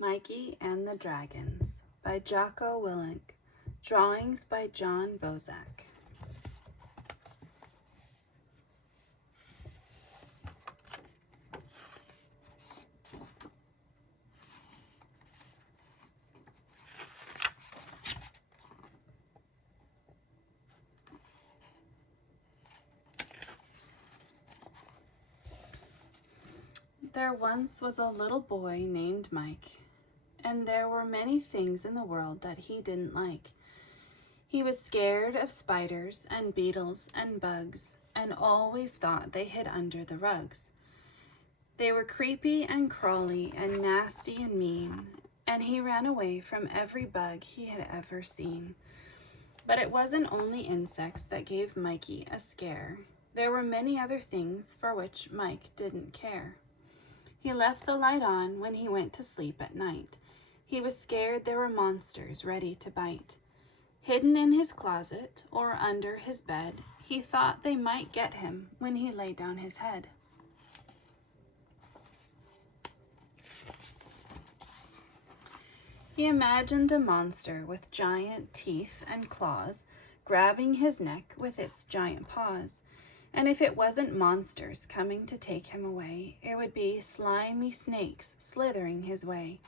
Mikey and the Dragons by Jocko Willink. Drawings by John Bozak. There once was a little boy named Mike, and there were many things in the world that he didn't like. He was scared of spiders and beetles and bugs, and always thought they hid under the rugs. They were creepy and crawly and nasty and mean, and he ran away from every bug he had ever seen. But it wasn't only insects that gave Mikey a scare. There were many other things for which Mike didn't care. He left the light on when he went to sleep at night. He was scared there were monsters ready to bite. Hidden in his closet or under his bed, he thought they might get him when he lay down his head. He imagined a monster with giant teeth and claws grabbing his neck with its giant paws. And if it wasn't monsters coming to take him away, it would be slimy snakes slithering his way.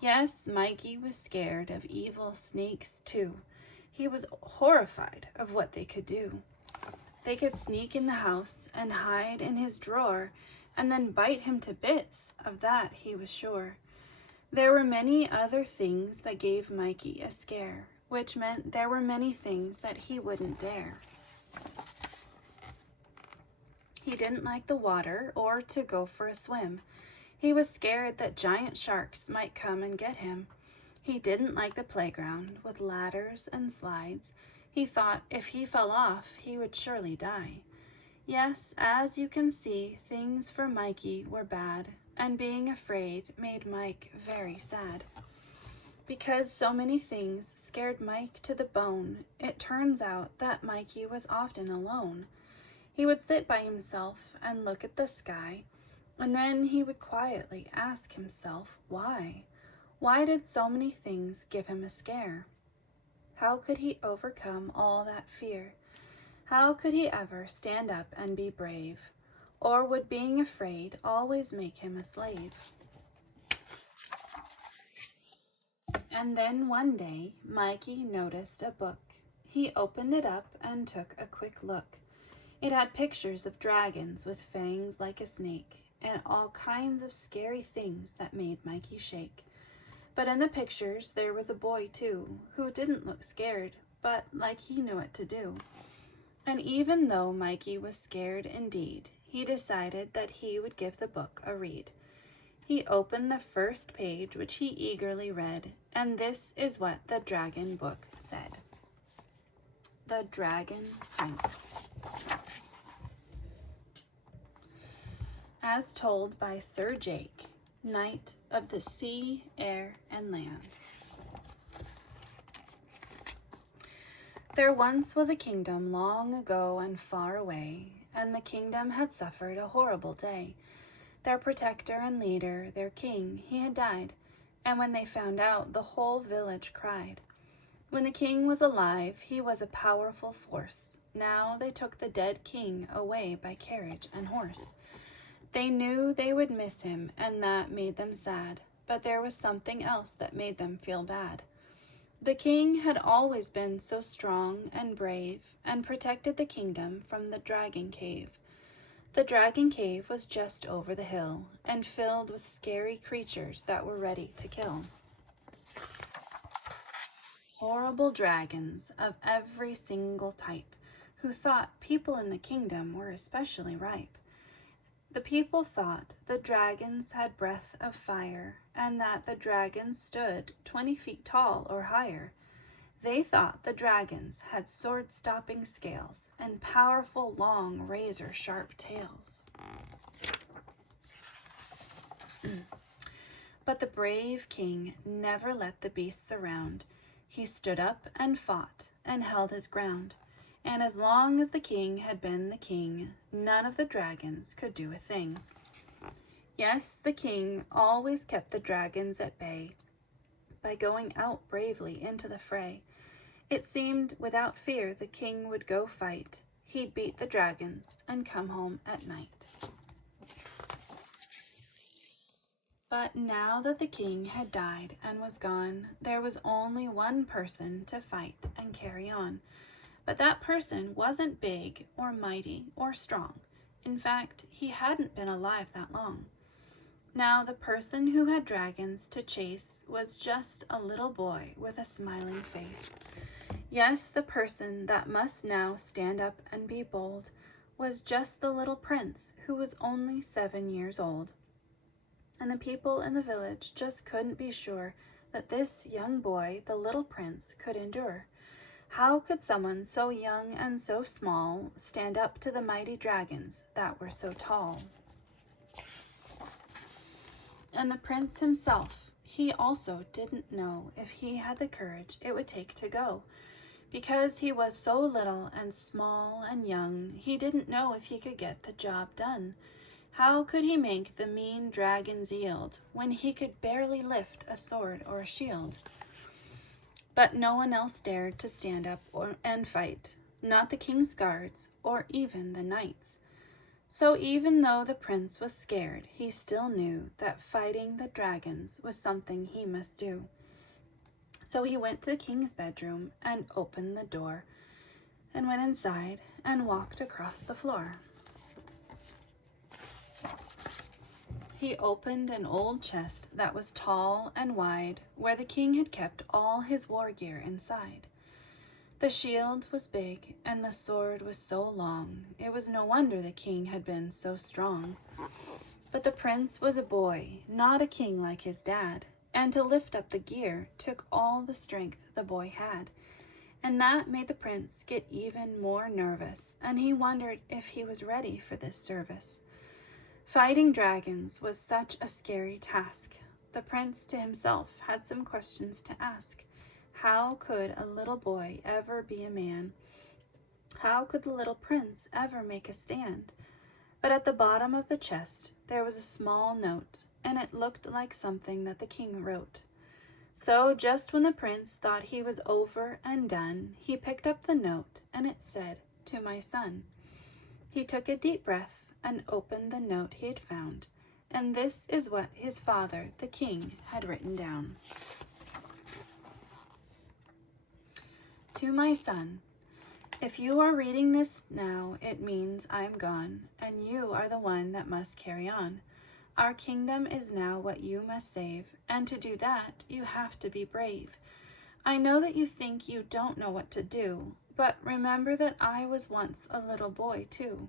Yes, Mikey was scared of evil snakes too. He was horrified of what they could do. They could sneak in the house and hide in his drawer and then bite him to bits. Of that he was sure. There were many other things that gave Mikey a scare, which meant there were many things that he wouldn't dare. He didn't like the water or to go for a swim. He was scared that giant sharks might come and get him. He didn't like the playground with ladders and slides. He thought if he fell off, he would surely die. Yes, as you can see, things for Mikey were bad, and being afraid made Mike very sad. Because so many things scared Mike to the bone, it turns out that Mikey was often alone. He would sit by himself and look at the sky, and then he would quietly ask himself why. Why did so many things give him a scare? How could he overcome all that fear? How could he ever stand up and be brave? Or would being afraid always make him a slave? And then one day, Mikey noticed a book. He opened it up and took a quick look. It had pictures of dragons with fangs like a snake, and all kinds of scary things that made Mikey shake. But in the pictures there was a boy too, who didn't look scared, but like he knew what to do. And even though Mikey was scared indeed, he decided that he would give the book a read. He opened the first page, which he eagerly read, and this is what the dragon book said. The Dragon Prince. As told by Sir Jake, Knight of the Sea, Air, and Land. There once was a kingdom long ago and far away, and the kingdom had suffered a horrible day. Their protector and leader, their king, he had died, and when they found out, the whole village cried. When the king was alive, he was a powerful force. Now they took the dead king away by carriage and horse. They knew they would miss him, and that made them sad, but there was something else that made them feel bad. The king had always been so strong and brave and protected the kingdom from the dragon cave. The dragon cave was just over the hill and filled with scary creatures that were ready to kill. Horrible dragons of every single type, who thought people in the kingdom were especially ripe. The people thought the dragons had breath of fire, and that the dragons stood 20 feet tall or higher. They thought the dragons had sword-stopping scales and powerful, long, razor-sharp tails. But the brave king never let the beasts around. He stood up and fought and held his ground. And as long as the king had been the king, none of the dragons could do a thing. Yes, the king always kept the dragons at bay by going out bravely into the fray. It seemed without fear the king would go fight. He'd beat the dragons and come home at night. But now that the king had died and was gone, there was only one person to fight and carry on. But that person wasn't big or mighty or strong. In fact, he hadn't been alive that long. Now the person who had dragons to chase was just a little boy with a smiling face. Yes, the person that must now stand up and be bold was just the little prince who was only 7 years old. And the people in the village just couldn't be sure that this young boy, the little prince, could endure. How could someone so young and so small stand up to the mighty dragons that were so tall? And the prince himself, he also didn't know if he had the courage it would take to go. Because he was so little and small and young, he didn't know if he could get the job done. How could he make the mean dragons yield when he could barely lift a sword or a shield? But no one else dared to stand up and fight, not the king's guards or even the knights. So even though the prince was scared, he still knew that fighting the dragons was something he must do. So he went to the king's bedroom and opened the door and went inside and walked across the floor. He opened an old chest that was tall and wide, where the king had kept all his war gear inside. The shield was big, and the sword was so long. It was no wonder the king had been so strong. But the prince was a boy, not a king like his dad, and to lift up the gear took all the strength the boy had. And that made the prince get even more nervous, and he wondered if he was ready for this service. Fighting dragons was such a scary task. The prince to himself had some questions to ask. How could a little boy ever be a man? How could the little prince ever make a stand? But at the bottom of the chest there was a small note, and it looked like something that the king wrote. So just when the prince thought he was over and done, he picked up the note, and it said, "To my son." He took a deep breath and opened the note he had found, and this is what his father, the king, had written down. To my son, if you are reading this now, it means I am gone, and you are the one that must carry on. Our kingdom is now what you must save, and to do that, you have to be brave. I know that you think you don't know what to do, but remember that I was once a little boy too.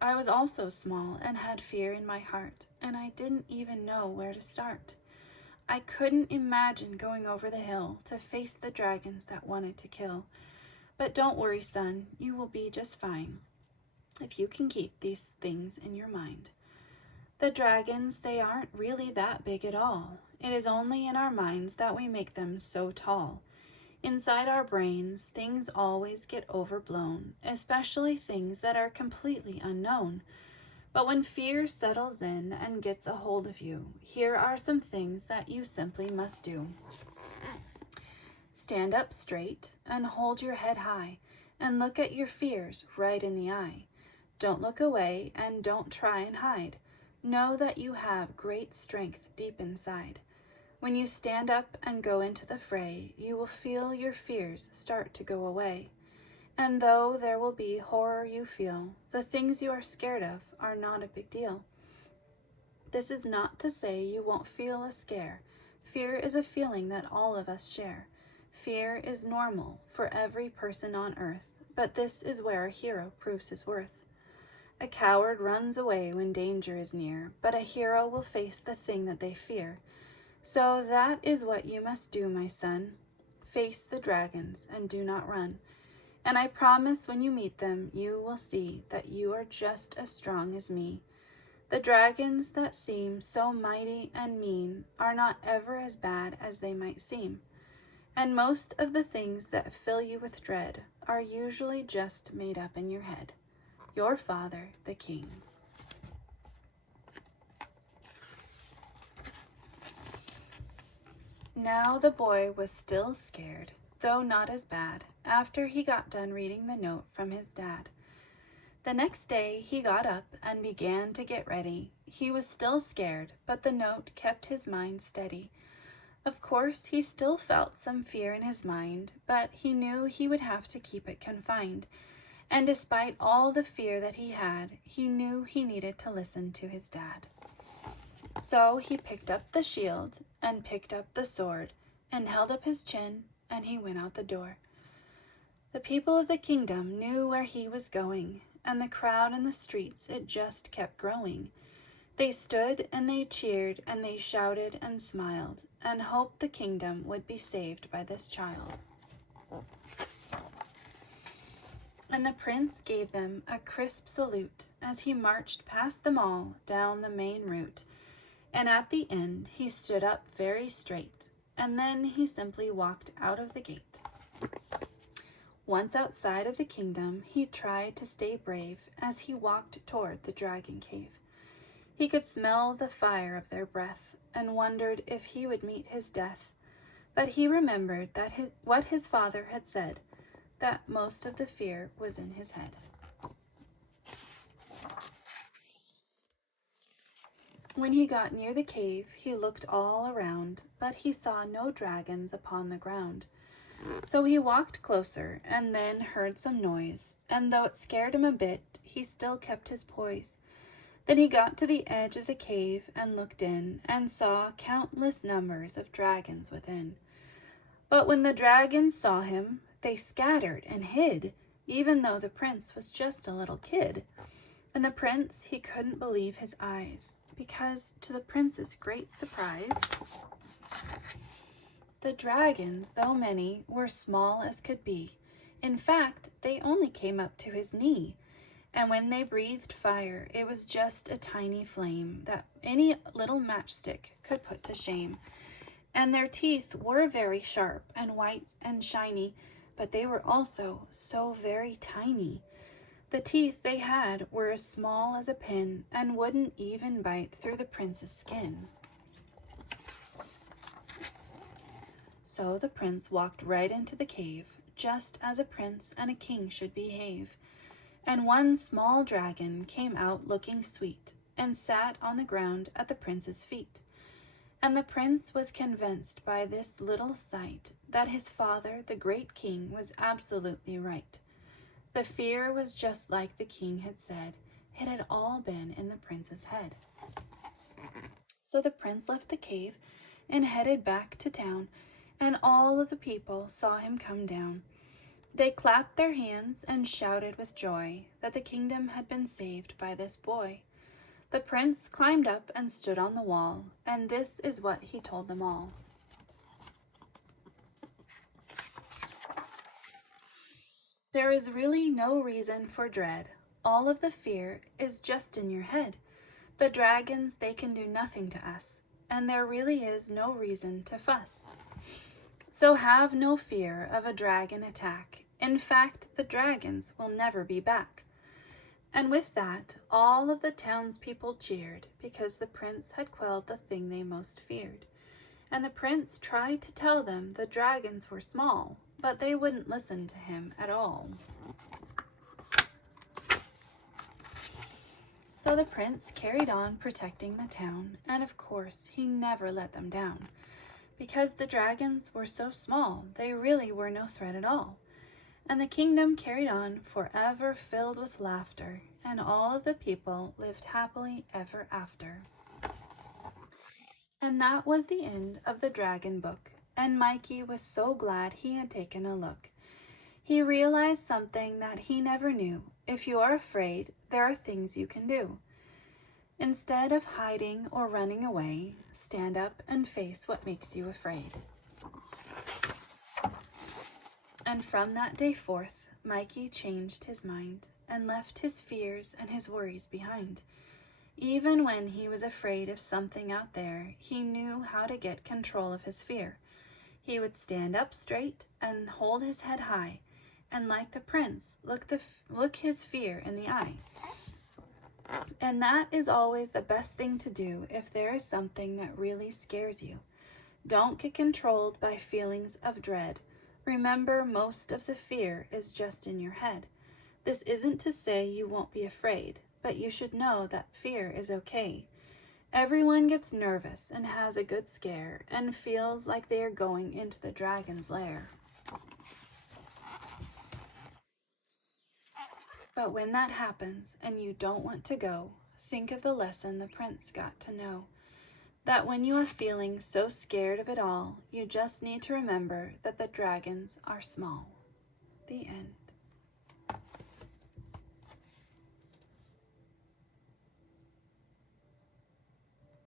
I was also small and had fear in my heart, and I didn't even know where to start. I couldn't imagine going over the hill to face the dragons that wanted to kill. But don't worry, son, you will be just fine if you can keep these things in your mind. The dragons, they aren't really that big at all. It is only in our minds that we make them so tall. Inside our brains, things always get overblown, especially things that are completely unknown. But when fear settles in and gets a hold of you, here are some things that you simply must do. Stand up straight and hold your head high and look at your fears right in the eye. Don't look away and don't try and hide. Know that you have great strength deep inside. When you stand up and go into the fray, you will feel your fears start to go away. And though there will be horror you feel, the things you are scared of are not a big deal. This is not to say you won't feel a scare. Fear is a feeling that all of us share. Fear is normal for every person on earth, but this is where a hero proves his worth. A coward runs away when danger is near, but a hero will face the thing that they fear. So that is what you must do, my son. Face the dragons and do not run. And I promise when you meet them, you will see that you are just as strong as me. The dragons that seem so mighty and mean are not ever as bad as they might seem. And most of the things that fill you with dread are usually just made up in your head. Your father, the king. Now the boy was still scared, though not as bad, after he got done reading the note from his dad. The next day he got up and began to get ready. He was still scared, but the note kept his mind steady. Of course, he still felt some fear in his mind, but he knew he would have to keep it confined. And despite all the fear that he had, he knew he needed to listen to his dad. So he picked up the shield and picked up the sword and held up his chin, and he went out the door. The people of the kingdom knew where he was going, and the crowd in the streets, it just kept growing. They stood and they cheered and they shouted and smiled and hoped the kingdom would be saved by this child. And the prince gave them a crisp salute as he marched past them all down the main route. And at the end he stood up very straight, and then he simply walked out of the gate. Once outside of the kingdom, he tried to stay brave as he walked toward the dragon cave. He could smell the fire of their breath and wondered if he would meet his death. But he remembered that what his father had said, that most of the fear was in his head. When he got near the cave, he looked all around, but he saw no dragons upon the ground. So he walked closer and then heard some noise, and though it scared him a bit, he still kept his poise. Then he got to the edge of the cave and looked in and saw countless numbers of dragons within. But when the dragons saw him, they scattered and hid, even though the prince was just a little kid. And the prince, he couldn't believe his eyes, because to the prince's great surprise, the dragons, though many, were small as could be. In fact, they only came up to his knee. And when they breathed fire, it was just a tiny flame that any little matchstick could put to shame. And their teeth were very sharp and white and shiny, but they were also so very tiny. The teeth they had were as small as a pin and wouldn't even bite through the prince's skin. So the prince walked right into the cave, just as a prince and a king should behave. And one small dragon came out looking sweet and sat on the ground at the prince's feet. And the prince was convinced by this little sight that his father, the great king, was absolutely right. The fear was just like the king had said. It had all been in the prince's head. So the prince left the cave and headed back to town, and all of the people saw him come down. They clapped their hands and shouted with joy that the kingdom had been saved by this boy. The prince climbed up and stood on the wall, and this is what he told them all. There is really no reason for dread. All of the fear is just in your head. The dragons, they can do nothing to us, and there really is no reason to fuss. So have no fear of a dragon attack. In fact, the dragons will never be back. And with that, all of the townspeople cheered, because the prince had quelled the thing they most feared. And the prince tried to tell them the dragons were small, but they wouldn't listen to him at all. So the prince carried on protecting the town, and of course he never let them down. Because the dragons were so small, they really were no threat at all. And the kingdom carried on forever filled with laughter, and all of the people lived happily ever after. And that was the end of the dragon book, and Mikey was so glad he had taken a look. He realized something that he never knew. If you are afraid, there are things you can do. Instead of hiding or running away, stand up and face what makes you afraid. And from that day forth, Mikey changed his mind and left his fears and his worries behind. Even when he was afraid of something out there, he knew how to get control of his fear. He would stand up straight and hold his head high, and like the prince, look his fear in the eye. And that is always the best thing to do if there is something that really scares you. Don't get controlled by feelings of dread. Remember, most of the fear is just in your head. This isn't to say you won't be afraid, but you should know that fear is okay. Everyone gets nervous and has a good scare and feels like they are going into the dragon's lair. But when that happens and you don't want to go, think of the lesson the prince got to know. That when you are feeling so scared of it all, you just need to remember that the dragons are small. The end.